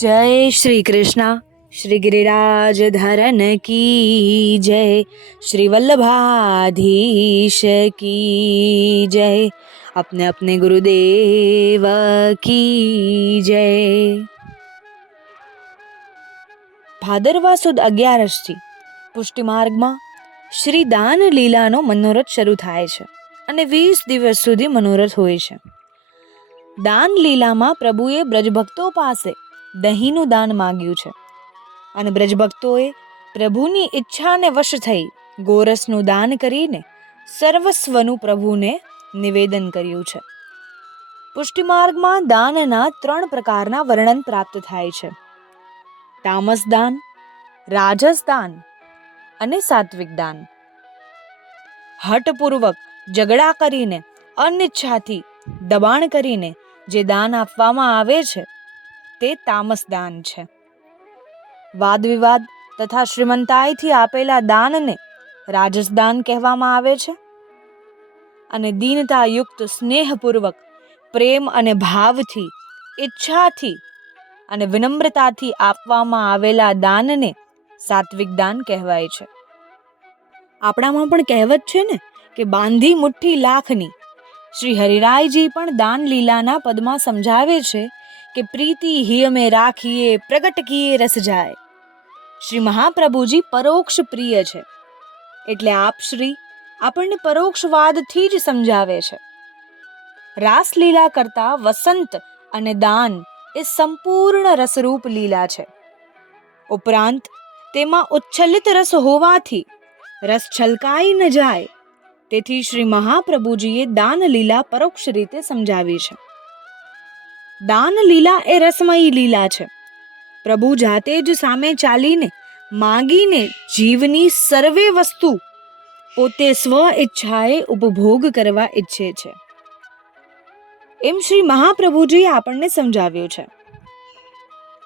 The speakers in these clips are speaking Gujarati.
जय श्री कृष्णा। श्री गिरिराज धरन की जय, श्री वल्लभाधीश की जय, अपने अपने गुरुदेव की जय। ભાદરવા સુદ 11 પુષ્ટિ માર્ગમાં શ્રી દાન લીલાનો મનોરથ શરૂ થાય છે અને 20 દિવસ સુધી મનોરથ હોય છે. દાન લીલામાં પ્રભુએ બ્રજભક્તો પાસે દહીંનું દાન માંગ્યું છે અને બ્રજભક્તોએ પ્રભુની ઈચ્છાને વશ થઈ ગોરસનું દાન કરીને સર્વસ્વનું પ્રભુને નિવેદન કર્યું છે. પુષ્ટિ માર્ગમાં દાનના 3 પ્રકારના વર્ણન પ્રાપ્ત થાય છે: તામસ દાન, રાજસ દાન અને સાત્વિક દાન. હઠપૂર્વક ઝઘડા કરીને, અનિચ્છાથી દબાણ કરીને જે દાન આપવામાં આવે છે તે તામસ દાન છે. વાદ વિવાદ તથા શ્રીમંતાઈથી આપેલા દાનને રાજસ દાન કહેવામાં આવે છે અને દીનતાયુક્ત સ્નેહપૂર્વક પ્રેમ અને ભાવથી, ઈચ્છાથી અને વિનમ્રતાથી આપવામાં આવેલા દાનને સાત્વિક દાન કહેવાય છે. આપણામાં પણ કહેવત છે ને કે બાંધી મુઠ્ઠી લાખની. શ્રી હરિરાયજી પણ દાન લીલાના પદમાં સમજાવે છે કે પ્રીતિ હિય મેં રાખીએ પ્રગટ કીએ રસ જાય. શ્રી મહાપ્રભુજી પરોક્ષ પ્રિય છે એટલે આપ શ્રી આપણને પરોક્ષવાદથી જ સમજાવે છે. રાસલીલા કરતા વસંત અને દાન એ સંપૂર્ણ રસરૂપ લીલા છે. ઉપરાંત તેમાં ઉચ્છલિત રસ હોવાથી રસ છલકાઈ ન જાય, તેથી શ્રી મહાપ્રભુજીએ દાન લીલા પરોક્ષ રીતે સમજાવી છે. દાન લીલા એ રસમયી લીલા છે. પ્રભુ જાતે જ સામે ચાલીને માગીને જીવની સર્વે વસ્તુ પોતે સ્વ ઈચ્છાએ ઉપભોગ કરવા ઈચ્છે છે એમ શ્રી મહાપ્રભુજીએ આપણને સમજાવ્યું છે.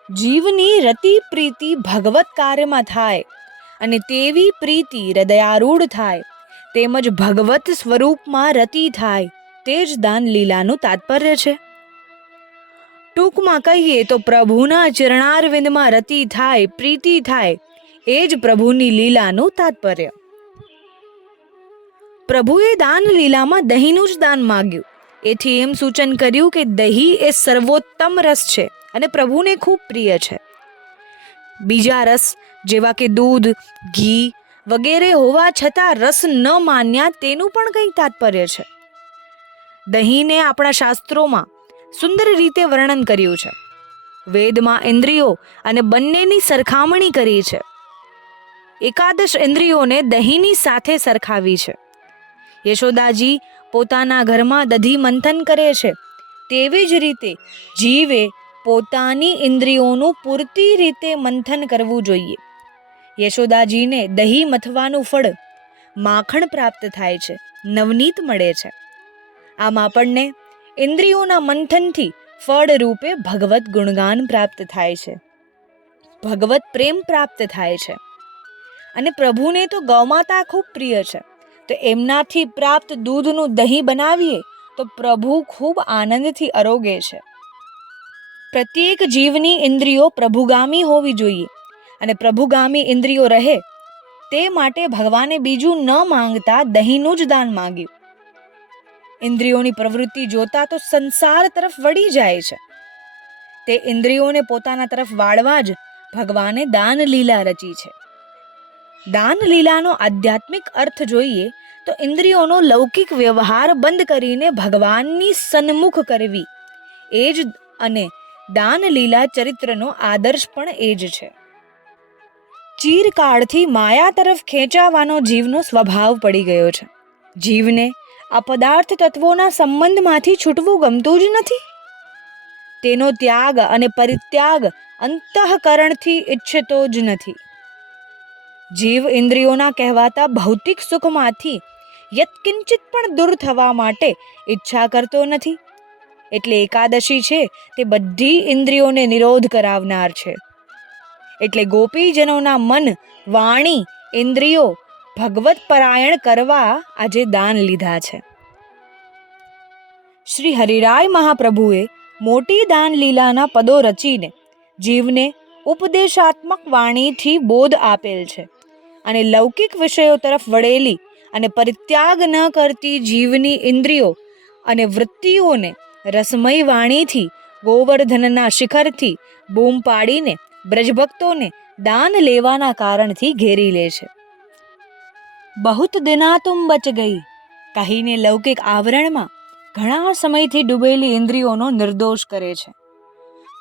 જીવની રતિ પ્રીતિ ભગવત કાર્યમાં થાય અને તેવી પ્રીતિ હૃદયારૂઢ થાય તેમજ ભગવત સ્વરૂપમાં રતિ થાય તે જ દાન લીલાનું તાત્પર્ય છે. ટૂંકમાં કહીએ તો પ્રભુના ચરણારવિંદમાં રતિ થાય, પ્રીતિ થાય એ જ પ્રભુની લીલાનું તાત્પર્ય. પ્રભુએ દાન લીલામાં દહીંનું જ દાન માગ્યું. એથી એમ સૂચન કર્યું કે દહીં એ સર્વોત્તમ રસ છે અને પ્રભુને ખૂબ પ્રિય છે. બીજા રસ જેવા કે દૂધ, ઘી વગેરે હોવા છતાં રસ ન માન્યા તેનું પણ કંઈ તાત્પર્ય છે. દહીંને આપણા શાસ્ત્રોમાં સુંદર રીતે વર્ણન કર્યું છે. વેદમાં ઇન્દ્રિયો અને બંનેની સરખામણી કરી છે. એકાદશ ઇન્દ્રિયોને દહીંની સાથે સરખાવી છે. યશોદાજી પોતાના ઘરમાં દધી મંથન કરે છે તેવી જ રીતે જીવે પોતાની ઇન્દ્રિયોનું પૂરતી રીતે મંથન કરવું જોઈએ. યશોદાજીને દહીં મથવાનું ફળ માખણ પ્રાપ્ત થાય છે, નવનીત મળે છે. આમ આપણને ઇન્દ્રિયોના મંથનથી ફળ રૂપે ભગવત ગુણગાન પ્રાપ્ત થાય છે, ભગવત પ્રેમ પ્રાપ્ત થાય છે. અને પ્રભુને તો ગૌમાતા ખૂબ પ્રિય છે, તો એમનાથી પ્રાપ્ત દૂધનું દહીં બનાવીએ તો પ્રભુ ખૂબ આનંદથી આરોગે છે. પ્રત્યેક જીવની ઇન્દ્રિયો પ્રભુગામી હોવી જોઈએ અને પ્રભુગામી ઇન્દ્રિયો રહે તે માટે ભગવાને બીજું ન માંગતા દહીંનું જ દાન માંગ્યું. ઇન્દ્રિયોની પ્રવૃત્તિ જોતા તો સંસાર તરફ વળી જાય છે. તે ઇન્દ્રિયોને પોતાના તરફ વાળવા જ ભગવાને દાન લીલા રચી છે. દાન લીલાનો આધ્યાત્મિક અર્થ જોઈએ તો ઇન્દ્રિયોનો લૌકિક વ્યવહાર બંધ કરીને ભગવાનની સન્મુખ કરવી એ જ, અને દાન લીલા ચરિત્રનો આદર્શ પણ એ જ છે. ચીરકાળથી માયા તરફ ખેંચાવાનો જીવનો સ્વભાવ પડી ગયો છે. જીવને આ પદાર્થ તત્વોના સંબંધમાંથી છૂટવું ગમતું જ નથી. તેનો ત્યાગ અને પરિત્યાગ અંતઃકરણથી ઈચ્છતો જ નથી. જીવ ઇન્દ્રિયોના કહેવાતા ભૌતિક સુખમાંથી યત્કિંચિત પણ દૂર થવા માટે ઈચ્છા કરતો નથી. એટલે એકાદશી છે તે બધી ઇન્દ્રિયોને નિરોધ કરાવનાર છે. એટલે ગોપીજનોના મન, વાણી, ઇન્દ્રિયો ભગવત પરાયણ કરવા આજે દાન લીધા છે. શ્રી હરિરાય મહાપ્રભુએ મોટી દાન લીલાના પદો રચીને જીવને ઉપદેશાત્મક વાણીથી બોધ આપેલ છે અને લૌકિક વિષયો તરફ વળેલી અને પરિત્યાગ ન કરતી જીવની ઇન્દ્રિયો અને વૃત્તિઓને રસમય વાણીથી ગોવર્ધનના શિખરથી બૂમ પાડીને બ્રજભક્તોને દાન લેવાના કારણથી ઘેરી લે છે. બહુત દિના તુમ બચ ગઈ કહીને લૌકિક આવરણમાં ઘણા સમયથી ડૂબેલી ઇન્દ્રિયોનો નિર્દોષ કરે છે.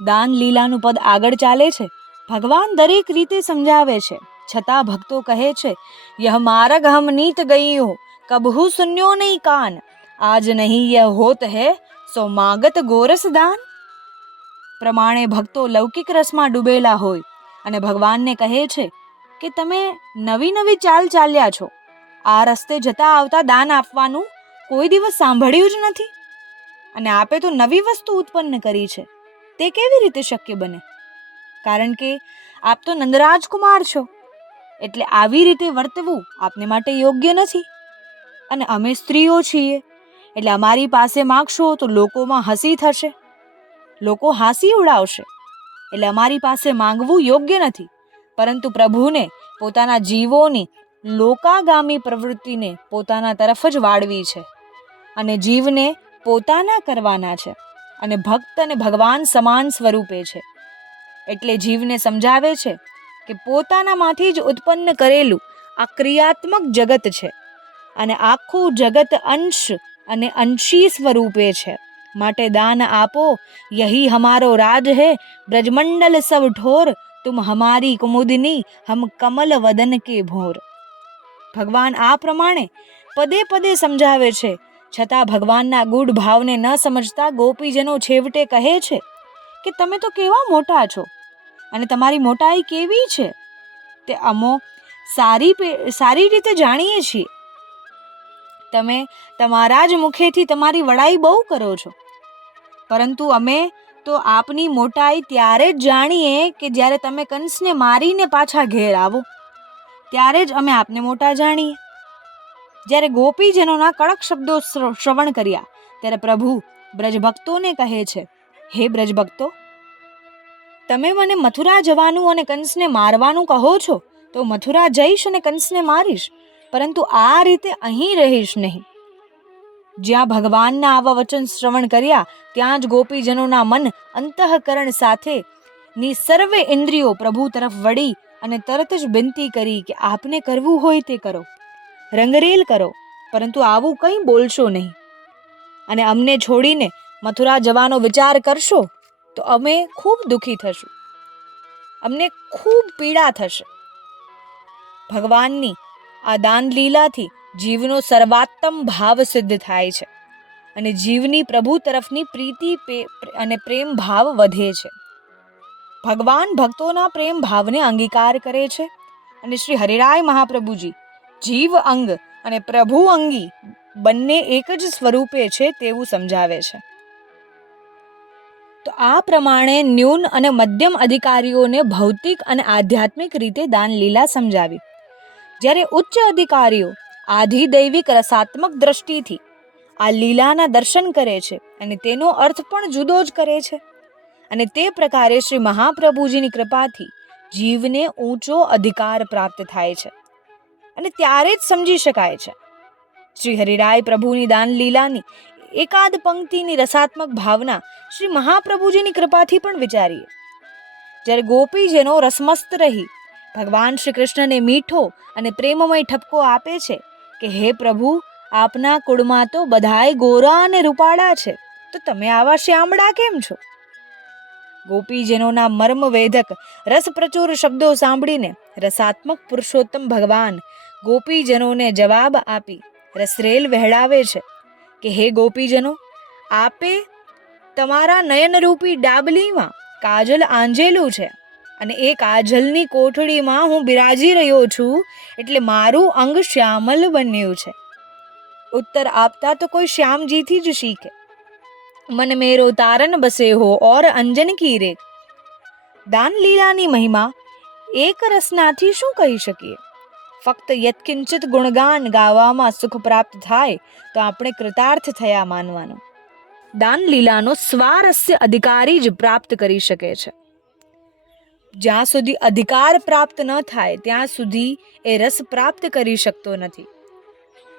દાન લીલાનું પદ આગળ ચાલે છે. ભગવાન દરેક રીતે સમજાવે છે, છતાં ભક્તો કહે છે, યહ માર્ગ હમ નીત ગઈ હો કબહુ સુન્યો નહીં કાન, આજ નહીં યહ હોત હૈ સો માગત ગોરસ દાન. પ્રમાણે ભક્તો લૌકિક રસમાં ડૂબેલા હોય અને ભગવાનને કહે છે કે તમે નવી નવી ચાલ ચાલ્યા છો, આ રસ્તે જતા આવતા દાન આપવાનું કોઈ દિવસ સાંભળ્યું જ નથી અને આપે તો નવી વસ્તુ ઉત્પન્ન કરી છે, તે કેવી રીતે શક્ય બને? કારણ કે આપ તો નંદરાજ કુમાર છો, એટલે આવી રીતે વર્તવું આપને માટે યોગ્ય નથી. અને અમે સ્ત્રીઓ છીએ, એટલે અમારી પાસે માગશો તો લોકોમાં હસી થશે, લોકો હાંસી ઉડાવશે, એટલે અમારી પાસે માંગવું યોગ્ય નથી. પરંતુ પ્રભુને પોતાના જીવોની લોકાગામી પ્રવૃત્તિને પોતાના તરફ જ વાળવી છે અને જીવને પોતાના કરવાના છે અને ભક્ત અને ભગવાન સમાન સ્વરૂપે છે. એટલે જીવને સમજાવે છે કે પોતાનામાંથી જ ઉત્પન્ન કરેલું આ ક્રિયાત્મક જગત છે અને આખું જગત અંશ અને અંશી સ્વરૂપે છે. માટે દાન આપો, યહી હમારો રાજ હૈ, બ્રજમંડલ સબ ઠોર, તુમ હમારી કુમુદની, હમ કમલ વદન કે ભોર. ભગવાન આ પ્રમાણે પદે પદે સમજાવે છે, છતાં ભગવાનના ગૂઢ ભાવને ન સમજતા ગોપીજનો છેવટે કહે છે કે તમે તો કેવા મોટા છો અને તમારી મોટાઈ કેવી છે તે અમો સારી રીતે જાણીએ છીએ. તમે તમારા જ મુખેથી તમારી વડાઈ બહુ કરો છો, પરંતુ અમે તો આપની મોટાઈ ત્યારે જ જાણીએ કે જ્યારે તમે કંસને મારીને પાછા ઘેર આવો, ત્યારે જ અમે આપને મોટા જાણીએ. જ્યારે ગોપીજનોના કડક શબ્દો શ્રવણ કર્યા ત્યારે પ્રભુ બ્રજભક્તોને કહે છે, હે બ્રજભક્તો, તમે મને મથુરા જવાનું અને કંસને મારવાનું કહો છો તો મથુરા જઈશ અને કંસને મારીશ, પરંતુ આ રીતે અહીં રહીશ નહીં. જ્યાં ભગવાનના આવા વચન શ્રવણ કર્યા ત્યાં જ ગોપીજનોના મન અંતઃકરણ સાથે ની સર્વે ઇન્દ્રિયો પ્રભુ તરફ વળી અને તરત જ વિનંતી કરી કે આપને કરવું હોય તે કરો, રંગરેલ કરો, પરંતુ આવું કંઈ બોલશો નહીં અને અમને છોડીને મથુરા જવાનો વિચાર કરશો તો અમે ખૂબ દુઃખી થશું, અમને ખૂબ પીડા થશે. ભગવાનની આ દાન લીલાથી જીવનો સર્વાત્તમ ભાવ સિદ્ધ થાય છે અને જીવની પ્રભુ તરફની પ્રીતિ અને પ્રેમ ભાવ વધે છે. ભગવાન ભક્તોના પ્રેમ ભાવને અંગીકાર કરે છે અને શ્રી હરિરાય મહાપ્રભુજી જીવ અંગ અને પ્રભુ અંગી બંને એક જ સ્વરૂપે છે તેવું સમજાવે છે. તો આ પ્રમાણે ન્યૂન અને મધ્યમ અધિકારીઓને ભૌતિક અને આધ્યાત્મિક રીતે દાન લીલા સમજાવી, જ્યારે ઉચ્ચ અધિકારીઓ આધિદૈવિક રસાત્મક દ્રષ્ટિથી આ લીલાના દર્શન કરે છે અને તેનો અર્થ પણ જુદો જ કરે છે. અને તે પ્રકારે શ્રી મહાપ્રભુજીની કૃપાથી જીવને ઊંચો અધિકાર પ્રાપ્ત થાય છે અને ત્યારે જ સમજી શકાય છે. શ્રી હરિરાય પ્રભુની દાન લીલાની એકાદ પંક્તિની રસાત્મક ભાવના શ્રી મહાપ્રભુજીની કૃપાથી પણ વિચારીએ. જ્યારે ગોપીજનો રસમસ્ત રહી ભગવાન શ્રી કૃષ્ણને મીઠો અને પ્રેમમય ઠપકો આપે છે કે હે પ્રભુ, આપના કુળમાં તો બધાય ગોરા અને રૂપાળા છે, તો તમે આવા શ્યામળા કેમ છો? ગોપીજનોના મર્મવેધક રસપ્રચુર શબ્દો સાંભળીને રસાત્મક પુરુષોત્તમ ભગવાન ગોપીજનોને જવાબ આપી રસરેલ વહેડાવે છે કે હે ગોપીજનો, આપે તમારા નયનરૂપી ડાબલીમાં કાજલ આંજેલું છે અને એ કાજલની કોઠડીમાં હું બિરાજી રહ્યો છું, એટલે મારું અંગ શ્યામલ બન્યું છે. ઉત્તર આપતા તો કોઈ શ્યામજીથી જ શીખે. મન મેરો તારન બસે હો ઓર અંજન કી રે. દાન લીલાની મહિમા એક રસનાથી શું કહી શકીએ? ફક્ત યત્કિંચિત ગુણગાન ગાવામાં સુખ પ્રાપ્ત થાય તો આપણે કૃતાર્થ થયા માનવાનું. દાન લીલાનો સ્વારસ્ય અધિકારી જ પ્રાપ્ત કરી શકે છે. જ્યાં સુધી અધિકાર પ્રાપ્ત ન થાય ત્યાં સુધી એ રસ પ્રાપ્ત કરી શકતો નથી.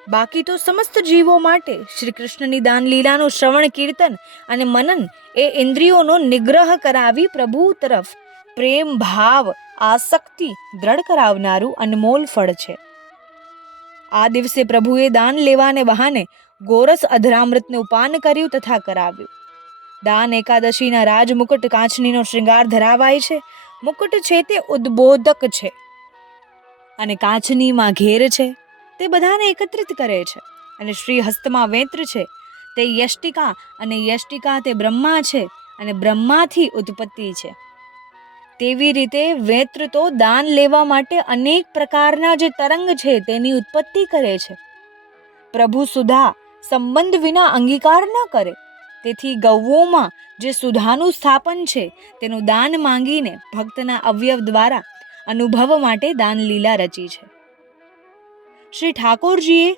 બાકી તો સમસ્ત જીવો માટે શ્રી કૃષ્ણની દાન લીલાનું શ્રવણ, કીર્તન અને મનન એ ઇન્દ્રિયોનો નિગ્રહ કરાવી પ્રભુ તરફ પ્રેમ ભાવ આસક્તિ દ્રઢ કરાવનારું અનમોલ ફળ છે. આ દિવસે પ્રભુએ દાન લેવાને બહાને ગોરસ અધરામૃતનું પાન કર્યું તથા કરાવ્યું. દાન એકાદશીના રાજમુકુટ કાંચનીનો શૃંગાર ધરાવાય છે. મુકુટ છે તે ઉદ્બોધક છે અને કાંચનીમાં ઘેર છે તે બધાને એકત્રિત કરે છે. અને શ્રી હસ્તમાં વેત્ર છે તે યષ્ટિકા, અને યષ્ટિકા તે બ્રહ્મા છે અને બ્રહ્માથી ઉત્પત્તિ છે. તેવી રીતે વેત્ર તો દાન લેવા માટે અનેક પ્રકારના જે તરંગ છે તેની ઉત્પત્તિ કરે છે. પ્રભુ સુધા સંબંધ વિના અંગીકાર ન કરે, તેથી ગૌઓમાં જે સુધાનું સ્થાપન છે તેનું દાન માંગીને ભક્તના અવયવ દ્વારા અનુભવ માટે દાન લીલા રચી છે. શ્રી ઠાકોરજીએ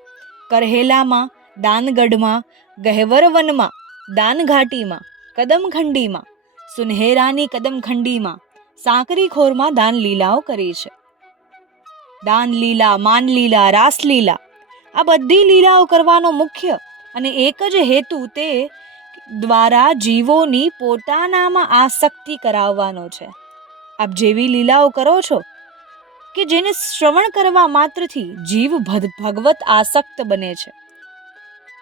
કરહેલામાં, દાનગઢમાં, ગહેવરવનમાં, દાનઘાટીમાં, કદમખંડીમાં, સુનહેરાની કદમખંડીમાં, સાંકરીખોરમાં દાન લીલાઓ કરી છે. દાન લીલા, માનલીલા, રાસલીલા આ બધી લીલાઓ કરવાનો મુખ્ય અને એક જ હેતુ તે દ્વારા જીવોની પોતાનામાં આસક્તિ કરાવવાનો છે. આપ જેવી લીલાઓ કરો છો કે જેને શ્રવણ કરવા માત્રથી જીવ ભગવત આસક્ત બને છે.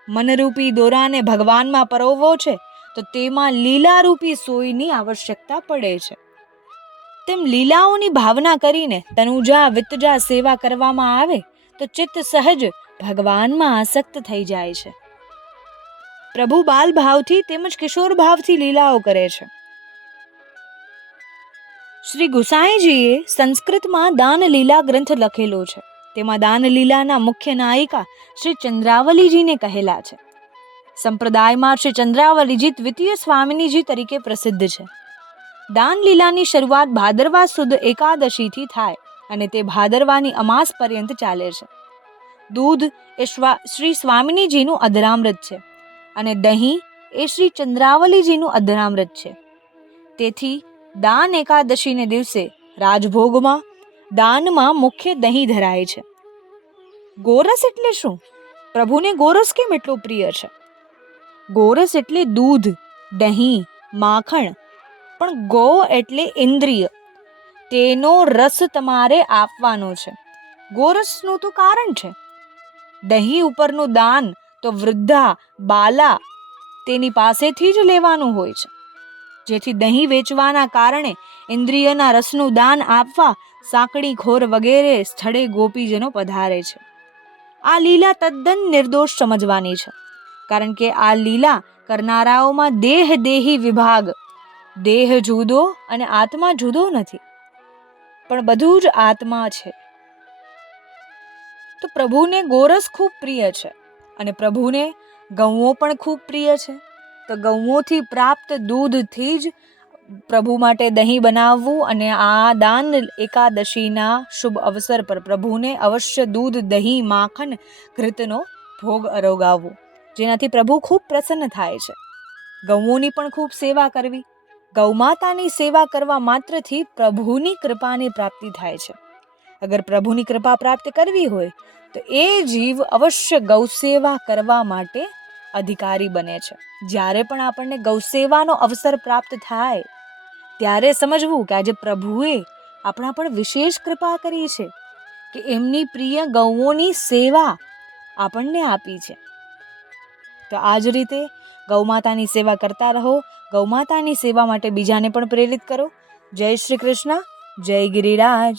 મનરૂપી દોરાને ભગવાનમાં પરોવવો છે તો તેમાં લીલારૂપી સોયની આવશ્યકતા પડે છે. તેમ લીલાઓની ભાવના કરીને તનુજા વિતજા સેવા કરવામાં આવે તો ચિત્ત સહજ ભગવાનમાં આસક્ત થઈ જાય છે. પ્રભુ બાલ ભાવથી તેમજ કિશોર ભાવથી લીલાઓ કરે છે. શ્રી ગુસાઈજીએ સંસ્કૃતમાં દાન લીલા ગ્રંથ લખેલો છે. તેમાં દાન લીલાના મુખ્ય નાયિકા શ્રી ચંદ્રાવલીજીને કહેલા છે. સંપ્રદાયમાં શ્રી ચંદ્રાવલીજી દ્વિતીય સ્વામિનીજી તરીકે પ્રસિદ્ધ છે. દાન લીલાની શરૂઆત ભાદરવા સુદ એકાદશીથી થાય અને તે ભાદરવાની અમાસ પર્યંત ચાલે છે. દૂધ એ શ્રી સ્વામિનીજીનું અધરામૃત છે અને દહીં એ શ્રી ચંદ્રાવલીજીનું અધરામૃત છે. તેથી દાન એકાદશીને દિવસે રાજભોગમાં દાનમાં મુખ્ય દહીં ધરાય છે. ગોરસ એટલે શું? પ્રભુને ગોરસ કેમ એટલું પ્રિય છે? ગોરસ એટલે દૂધ, દહીં, માખણ, પણ ગો એટલે ઇન્દ્રિય. તેનો રસ તમારે આપવાનો છે. ગોરસનું તો કારણ છે. દહીં ઉપરનું દાન તો વૃદ્ધા, બાલા તેની પાસેથી જ લેવાનું હોય છે. જેથી દહીં વેચવાના કારણે ઇન્દ્રિયના રસનું દાન આપવા સાંકડી ખોર વગેરે સ્થળે ગોપીજનો પધારે છે. આ લીલા તદ્દન નિર્દોષ સમજવાની છે, કારણ કે આ લીલા કરનારાઓમાં દેહી વિભાગ, દેહ જુદો અને આત્મા જુદો નથી, પણ બધું જ આત્મા છે. તો પ્રભુને ગોરસ ખૂબ પ્રિય છે અને પ્રભુને ગૌઓ પણ ખૂબ પ્રિય છે. તો ગૌઓથી પ્રાપ્ત દૂધથી જ પ્રભુ માટે દહીં બનાવવું અને આ દાન એકાદશીના શુભ અવસર પર પ્રભુને અવશ્ય દૂધ, દહીં, માખણ, ઘૃતનો ભોગ અરોગાવવો, જેનાથી પ્રભુ ખૂબ પ્રસન્ન થાય છે. ગૌઓની પણ ખૂબ સેવા કરવી. ગૌમાતાની સેવા કરવા માત્રથી પ્રભુની કૃપાની પ્રાપ્તિ થાય છે. અગર પ્રભુની કૃપા પ્રાપ્ત કરવી હોય તો એ જીવ અવશ્ય ગૌસેવા કરવા માટે અધિકારી બને છે. જ્યારે પણ આપણને ગૌસેવાનો અવસર પ્રાપ્ત થાય ત્યારે સમજવું કે આજે પ્રભુએ આપણા પર વિશેષ કૃપા કરી છે કે એમની પ્રિય ગૌઓની સેવા આપણને આપી છે. તો આ જ રીતે ગૌમાતાની સેવા કરતા રહો. ગૌમાતાની સેવા માટે બીજાને પણ પ્રેરિત કરો. જય શ્રી કૃષ્ણ. જય ગિરિરાજ.